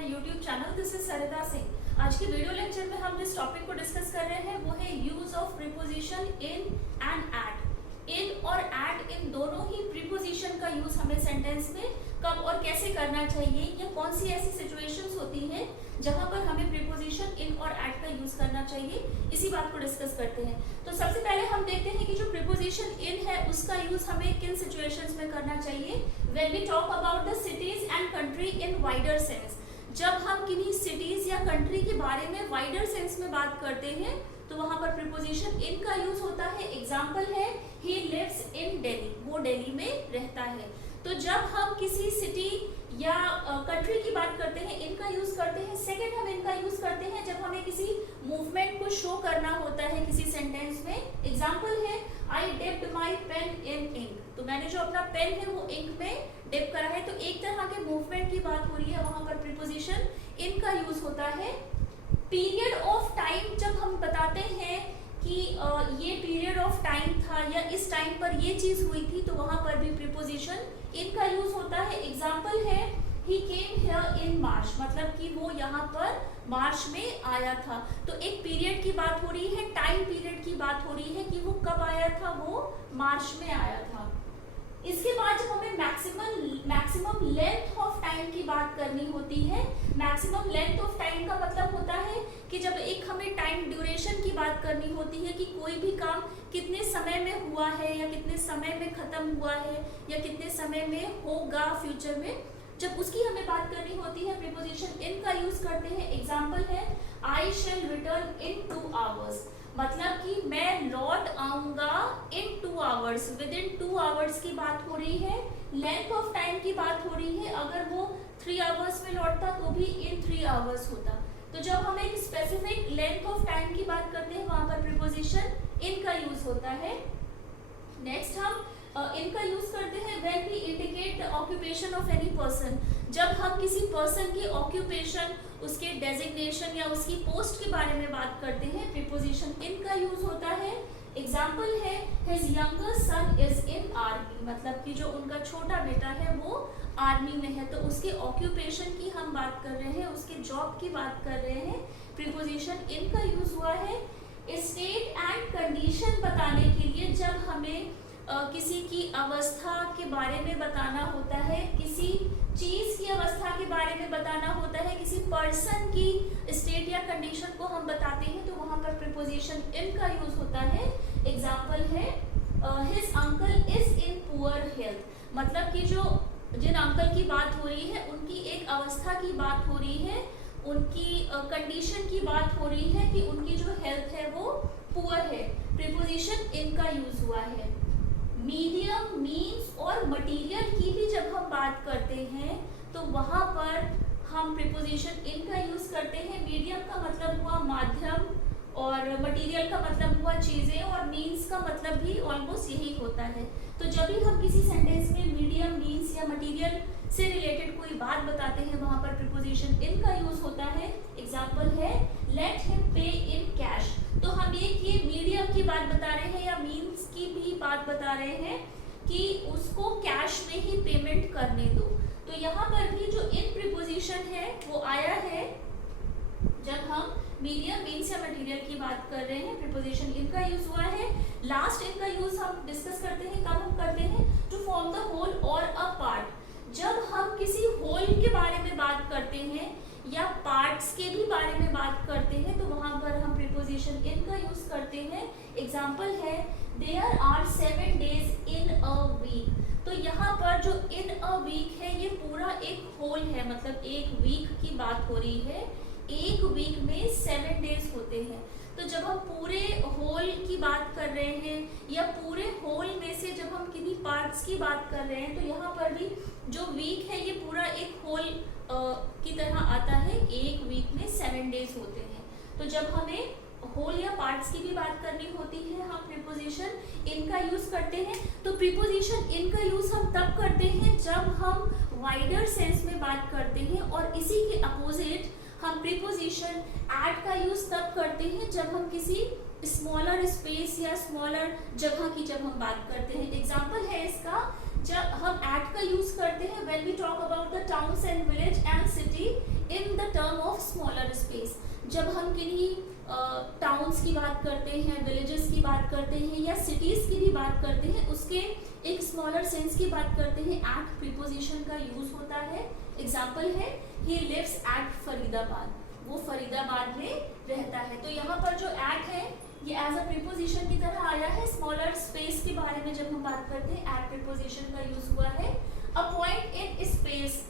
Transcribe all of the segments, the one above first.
मेरा YouTube channel. This is सरिता सिंह। आज के वीडियो लेक्चर में हम जिस टॉपिक को डिस्कस कर रहे हैं वो है use of preposition in and at. In और एट इन दोनों ही प्रीपोजिशन का यूज हमें सेंटेंस में कब और कैसे करना चाहिए, या कौन सी ऐसी सिचुएशंस होती हैं जहां पर हमें प्रीपोजिशन इन और एट का यूज करना चाहिए, इसी बात को डिस्कस करते हैं। तो सबसे पहले हम देखते हैं कि जो प्रीपोजिशन इन है उसका यूज हमें किन सिचुएशंस में करना चाहिए। When we talk about the cities and country in wider sense, जब हम किन्हीं सिटीज या कंट्री के बारे में वाइडर सेंस में बात करते हैं तो वहां पर प्रीपोजिशन इन का यूज होता है। एग्जाम्पल है ही लिव्स इन दिल्ली, वो दिल्ली में रहता है। तो जब हम किसी सिटी या कंट्री की बात करते हैं इनका यूज करते हैं। सेकंड हम इनका यूज करते हैं जब हमें किसी मूवमेंट को शो करना होता है किसी सेंटेंस में। एग्जाम्पल है I dipped my pen in ink, तो मैंने जो अपना पेन है वो इंक में डिप करा है। तो एक तरह के मूवमेंट की बात हो रही है, वहां पर प्रीपोजिशन इन का यूज होता है। पीरियड ऑफ टाइम, जब हम बताते हैं कि ये पीरियड ऑफ टाइम था या इस टाइम पर ये चीज हुई थी, तो वहां पर भी प्रीपोजिशन इन का यूज होता है। एग्जाम्पल है ही केम हियर इन मार्च, मतलब कि वो यहाँ पर मार्च में आया था। तो एक पीरियड की बात हो रही है, टाइम पीरियड की बात हो रही है कि वो कब आया था, वो मार्च में आया था। इसके बाद जब हमें मैक्सिमम लेंथ ऑफ टाइम की बात करनी होती है, मैक्सिमम लेंथ ऑफ टाइम का मतलब होता है कि जब एक हमें टाइम ड्यूरेशन की बात करनी होती है कि कोई भी काम कितने समय में हुआ है या कितने समय में खत्म हुआ है या कितने समय में होगा फ्यूचर में, जब उसकी हमें बात करनी होती है प्रीपोजिशन इन का यूज करते हैं। एग्जाम्पल है आई शैल रिटर्न इन 2 आवर्स, मतलब कि मैं लौट आऊंगा इन 2 आवर्स, विद इन 2 आवर्स की बात हो रही है। लेंथ ऑफ टाइम की बात हो रही है, अगर वो 3 आवर्स में लौटता तो भी इन 3 आवर्स होता। तो जब हम एक स्पेसिफिक लेंथ ऑफ टाइम की बात करते हैं वहां पर प्रीपोजिशन इन का यूज होता है। नेक्स्ट हम इनका यूज करते हैं when we indicate the occupation of any person, जब हम किसी पर्सन की ऑक्यूपेशन, उसके डेजिग्नेशन या उसकी पोस्ट के बारे में बात करते हैं, प्रीपोजिशन इन का यूज होता है। एग्जाम्पल है his younger son is in army, मतलब कि जो उनका छोटा बेटा है वो आर्मी में है, तो उसके ऑक्यूपेशन की हम बात कर रहे हैं, उसके जॉब की बात कर रहे हैं, प्रीपोजिशन इन का यूज हुआ है। स्टेट एंड कंडीशन बताने के लिए जब हमें किसी की अवस्था के बारे में बताना होता है, किसी चीज की अवस्था के बारे में बताना होता है, किसी पर्सन की स्टेट या कंडीशन को हम बताते हैं, तो वहां पर प्रीपोजिशन इन का यूज होता है। एग्जाम्पल है his uncle is in poor health, मतलब कि जो जिन अंकल की बात हो रही है उनकी एक अवस्था की बात हो रही है, उनकी कंडीशन की बात हो रही है कि उनकी जो हेल्थ है वो पुअर है, प्रीपोजिशन इन का यूज हुआ है। मीडियम, मीन्स और मटेरियल की भी जब हम बात करते हैं तो वहां पर हम प्रीपोजिशन इन का यूज करते हैं। मीडियम का मतलब हुआ माध्यम और मटेरियल का मतलब हुआ चीजें, और मीन्स का मतलब भी ऑलमोस्ट यही होता है। तो जब भी हम किसी सेंटेंस में मीडियम, मीन्स या मटेरियल से रिलेटेड कोई बात बताते हैं वहां पर प्रीपोजिशन इन का यूज होता है। एग्जाम्पल है let him pay in cash, तो हम ये मीडियम की बात बता रहे हैं या मीन्स की भी बात बता रहे हैं कि उसको कैश में ही पेमेंट करने दो। तो यहाँ पर भी जो इन प्रीपोजिशन है वो आया है जब हम मीडियम, मीन्स या मटेरियल की बात कर रहे हैं, प्रीपोजिशन इन का यूज हुआ है। लास्ट इनका यूज हम डिस्कस करते हैं, कब हम करते हैं, टू फॉर्म द होल और अ पार्ट, जब हम किसी होल के बारे में बात करते हैं या पार्ट्स के भी बारे में बात करते हैं, तो वहां पर हम प्रीपोजिशन इन का यूज करते हैं। एग्जाम्पल है there are 7 days in a week, तो यहाँ पर जो इन अ वीक है ये पूरा एक होल है, मतलब एक वीक की बात हो रही है। एक वीक में 7 डेज होते हैं, तो जब हम पूरे होल की बात कर रहे हैं या पूरे होल में से जब हम किन्हीं पार्ट्स की बात कर रहे हैं, तो यहाँ पर भी जो वीक है ये पूरा एक होल की तरह आता है। एक वीक में 7 डेज होते हैं, तो जब हमें होल या पार्ट्स की भी बात करनी होती है हम प्रीपोजिशन इन का यूज करते हैं। तो प्रीपोजिशन इन का यूज हम तब करते हैं जब हम वाइडर सेंस में बात करते हैं, और इसी के अपोजिट हम प्रीपोजिशन एट का यूज तब करते हैं जब हम किसी स्मॉलर स्पेस या स्मॉलर जगह की जब हम बात करते हैं। एग्जाम्पल है इसका, जब हम एट का यूज करते हैं when we talk about the towns and village and city in the term of smaller space. जब हम किन्हीं टाउन्स की बात करते हैं, विलेजेस की बात करते हैं या सिटीज की भी बात करते हैं, उसके एक स्मॉलर सेंस की बात करते हैं, एट प्रीपोजिशन का यूज होता है। एग्जाम्पल है ही लिव्स एट फरीदाबाद, वो फरीदाबाद में रहता है। तो यहाँ पर जो एट है ये एज अ प्रीपोजिशन की तरह आया है। स्मॉलर स्पेस के बारे में जब हम बात करते हैं एट प्रीपोजिशन का यूज हुआ है। A point in space,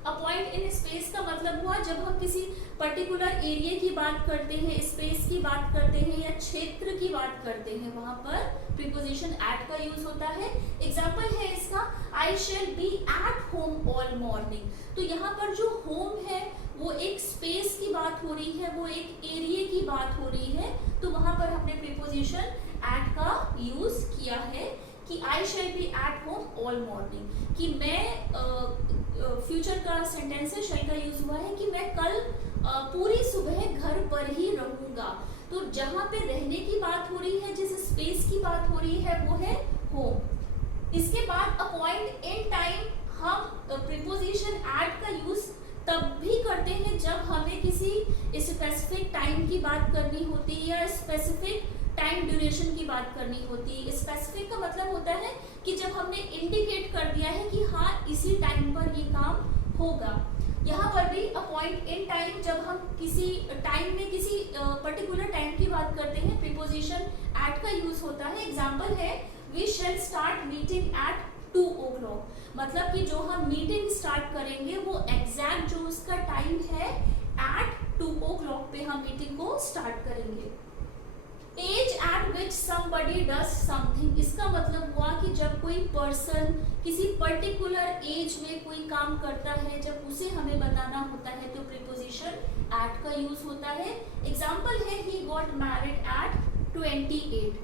a point in space का मतलब हुआ जब हम किसी पर्टिकुलर एरिया की बात करते हैं, स्पेस की बात करते हैं या क्षेत्र की बात करते हैं, वहां पर प्रीपोजिशन एट का यूज होता है। एग्जाम्पल है इसका I shall be at home all morning. तो यहाँ पर जो होम है वो एक स्पेस की बात हो रही है, वो एक एरिया की बात हो रही है। तो वहां पर हमने प्रीपोजिशन एट का यूज किया है कि I shall be at home all morning, कि मैं फ्यूचर का सेंटेंस है, शेल का यूज हुआ है कि मैं कल पूरी सुबह घर पर ही रहूंगा। तो जहां पे रहने की बात हो रही है, जिस स्पेस की बात हो रही है वो है होम। इसके बाद अ पॉइंट इन टाइम, हम प्रीपोजिशन एट का यूज तब भी करते हैं जब हमें किसी स्पेसिफिक टाइम की बात करनी होती है या स्पेसिफिक टाइम ड्यूरेशन की बात करनी होती है। स्पेसिफिक का मतलब होता है कि जब हमने इंडिकेट कर दिया है कि हाँ इसी टाइम पर ये काम होगा। यहाँ पर भी अ पॉइंट इन टाइम, जब हम किसी टाइम में किसी पर्टिकुलर टाइम की बात करते हैं, प्रीपोजिशन एट का यूज होता है। एग्जाम्पल है we shall start meeting at 2 o'clock, मतलब कि जो हम मीटिंग स्टार्ट करेंगे वो एग्जैक्ट जो उसका टाइम है एट 2 o'clock पे हम मीटिंग को स्टार्ट करेंगे। As at which somebody does something, इसका मतलब हुआ कि जब कोई पर्सन किसी पर्टिकुलर एज में कोई काम करता है, जब उसे हमें बताना होता है तो प्रीपोजिशन एट का यूज होता है। एग्जाम्पल है he got married at 28।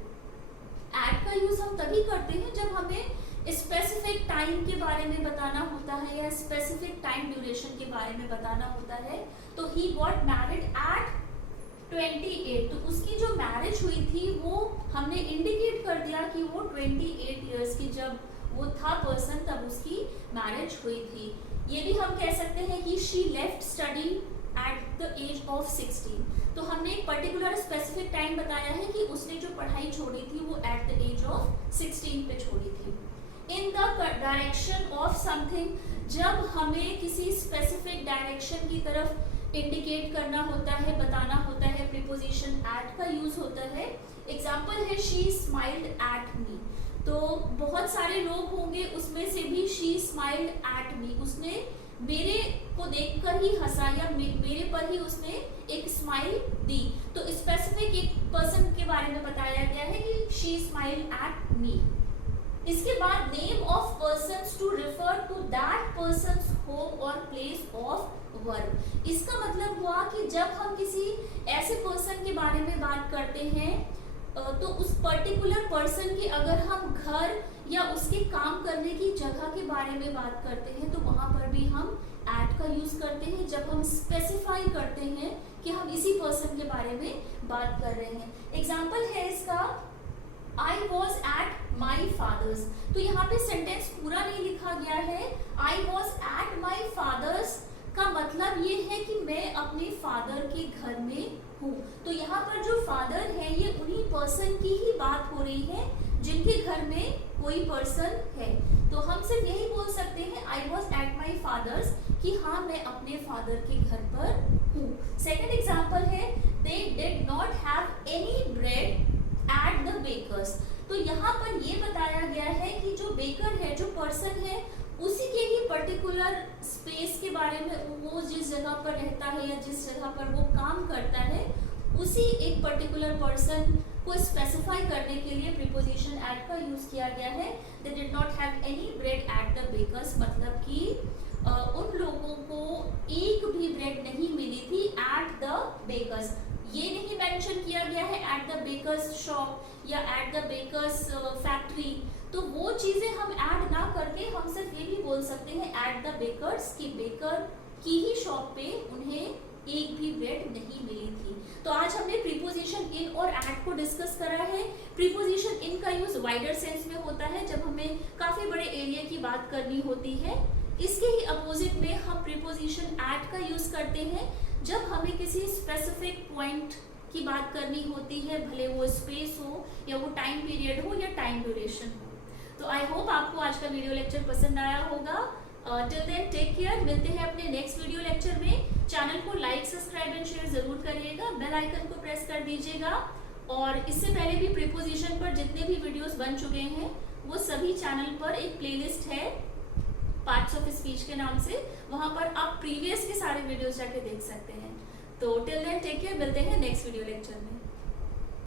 At का यूज हम तभी करते हैं जब हमें स्पेसिफिक टाइम के बारे में बताना होता है या स्पेसिफिक टाइम ड्यूरेशन के बारे में बताना होता है। तो ही गॉट मैरिड एट 28, तो उसकी जो मैरिज हुई थी वो हमने इंडिकेट कर दिया कि वो 28 इयर्स की जब वो था पर्सन तब उसकी मैरिज हुई थी। ये भी हम कह सकते हैं कि she left study at the age of 16, तो हमने एक पर्टिकुलर स्पेसिफिक टाइम बताया है कि उसने जो पढ़ाई छोड़ी थी वो एट द एज ऑफ 16 पे छोड़ी थी। In the direction of something, जब हमें किसी स्पेसिफिक डायरेक्शन की तरफ इंडिकेट करना होता है, बताना होता है, प्रीपोजिशन एट का यूज होता है। एग्जाम्पल है शी स्माइल्ड एट मी, तो बहुत सारे लोग होंगे उसमें से भी शी स्माइल्ड एट मी, उसने मेरे को देखकर ही हंसा या मेरे पर ही उसने एक स्माइल दी। तो स्पेसिफिक एक पर्सन के बारे में बताया गया है कि शी स्माइल्ड एट मी। इसके बाद name of persons to refer to that persons home और प्लेस ऑफ वर्क। इसका मतलब हुआ कि जब हम किसी ऐसे पर्सन के बारे में बात करते हैं तो उस पर्टिकुलर पर्सन के अगर हम घर या उसके काम करने की जगह के बारे में बात करते हैं तो वहां पर भी हम एट का यूज करते हैं जब हम स्पेसिफाई करते हैं कि हम इसी पर्सन के बारे में बात कर रहे हैं। एग्जाम्पल है इसका I was at my father's, तो यहाँ पे सेंटेंस पूरा नहीं लिखा गया है। I was at my father's का मतलब ये है कि मैं अपने फादर के घर में हूँ। तो यहाँ पर जो फादर है ये उन्हीं पर्सन की ही बात हो रही है जिनके घर में कोई पर्सन है। तो हम सिर्फ यही बोल सकते हैं I was at my father's कि हाँ मैं अपने फादर के घर पर हूँ। सेकेंड एग्जाम्पल है they did not have any bread at the bakers, तो यहाँ पर ये बताया गया है कि जो बेकर है, जो पर्सन है, उसी के ही पर्टिकुलर स्पेस के बारे में, वो जिस जगह पर रहता है या जिस जगह पर वो काम करता है, उसी एक पर्टिकुलर पर्सन को स्पेसिफाई करने के लिए प्रीपोजिशन एट का यूज किया गया है। They did not have any bread at the bakers, मतलब कि उन लोगों को एक भी ब्रेड नहीं मिली थी एट द बेकर्स। ये नहीं मेंशन किया गया है एट द बेकर्स शॉप या एट द बेकर्स फैक्ट्री, तो वो चीजें हम ऐड ना करके हम सिर्फ ये भी बोल सकते हैं एट द बेकर्स कि बेकर की ही शॉप पे उन्हें एक भी ब्रेड नहीं मिली थी। तो आज हमने प्रीपोजिशन इन और एट को डिस्कस करा है। प्रीपोजिशन इन का यूज वाइडर सेंस में होता है जब हमें काफी बड़े एरिया की बात करनी होती है। इसके ही अपोजिट में हम प्रीपोजिशन एट का यूज करते हैं जब हमें किसी स्पेसिफिक पॉइंट की बात करनी होती है, भले वो स्पेस हो या वो टाइम पीरियड हो या टाइम ड्यूरेशन हो। तो आई होप आपको आज का वीडियो लेक्चर पसंद आया होगा। टिल देन टेक केयर, मिलते हैं अपने नेक्स्ट वीडियो लेक्चर में। चैनल को लाइक, सब्सक्राइब एंड शेयर जरूर करिएगा, बेल आइकन को प्रेस कर दीजिएगा। और इससे पहले भी प्रीपोजिशन पर जितने भी वीडियोस बन चुके हैं वो सभी चैनल पर एक प्लेलिस्ट है पार्ट्स ऑफ स्पीच के नाम से, वहां पर आप प्रीवियस के सारे वीडियोस जाके देख सकते हैं। तो टिल देन टेक केयर, मिलते हैं नेक्स्ट वीडियो लेक्चर में।